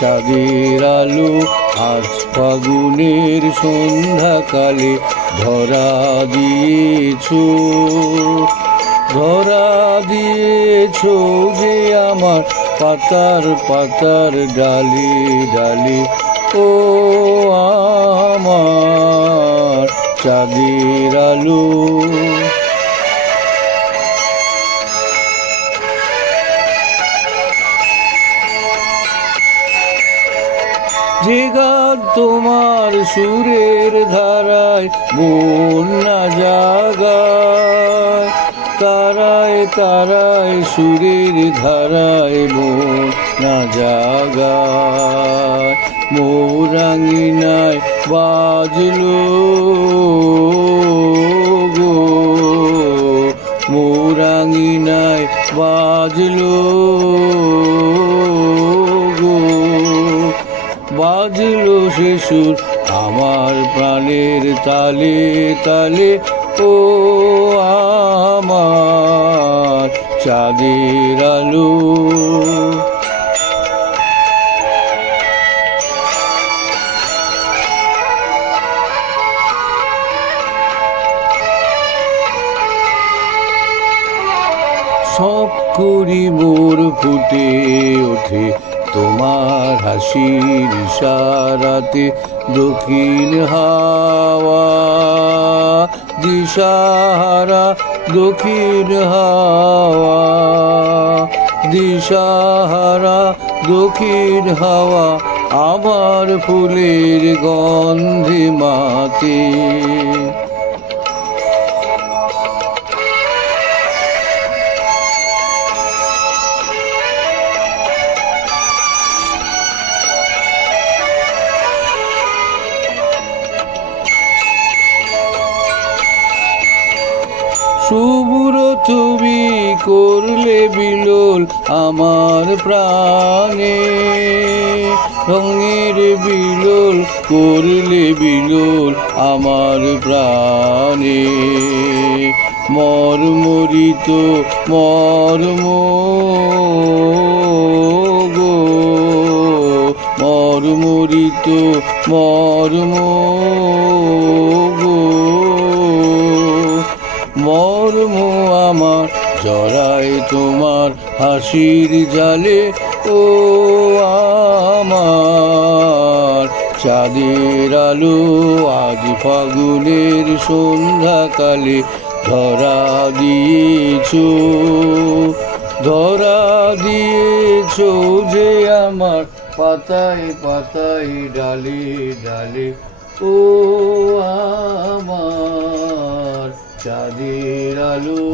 চাঁদের আলো আজ ফাগুনের সন্ধ্যাকালে ধরা দিয়েছো, ধরা দিয়েছো যে আমার পাতার পাতার ডালে ডালে। ও আমার চাঁদের আলো। যে গান তোমার সুরের ধারায় মন না জাগায়, তারায় তারায় সুরের ধারায় মন না জাগায়। মোরাঙ্গিনায় বাজলো গো, মোরাঙ্গিনায় বাজলো গো, বাজলো সে সুর আমার প্রাণের তালে তালে। ও আমার চাঁদের আলো। সব করি মোর ফুটে ওঠে তোমার হাসির ইশারাতে। দক্ষিণ হাওয়া দিশাহারা, দক্ষিণ হাওয়া দিশাহারা, দক্ষিণ হাওয়া আমার ফুলের গন্ধে মাতে। শুভ্র তুমি করলে বিলোল আমার প্রাণে, রঙের বিলোল করলে বিলোল আমার প্রাণে। মর্মরিত মর্ম গো, মর্মরিত মর্ম গো, মর্ম আমার জড়ায় তোমার হাসির জালে। ও আমার চাঁদের আলো আজ ফাগুনের সন্ধ্যাকালে ধরা দিয়েছো, ধরা দিয়েছো যে আমার পাতায় পাতায় ডালে ডালে। ও আমার চাঁদের আলো।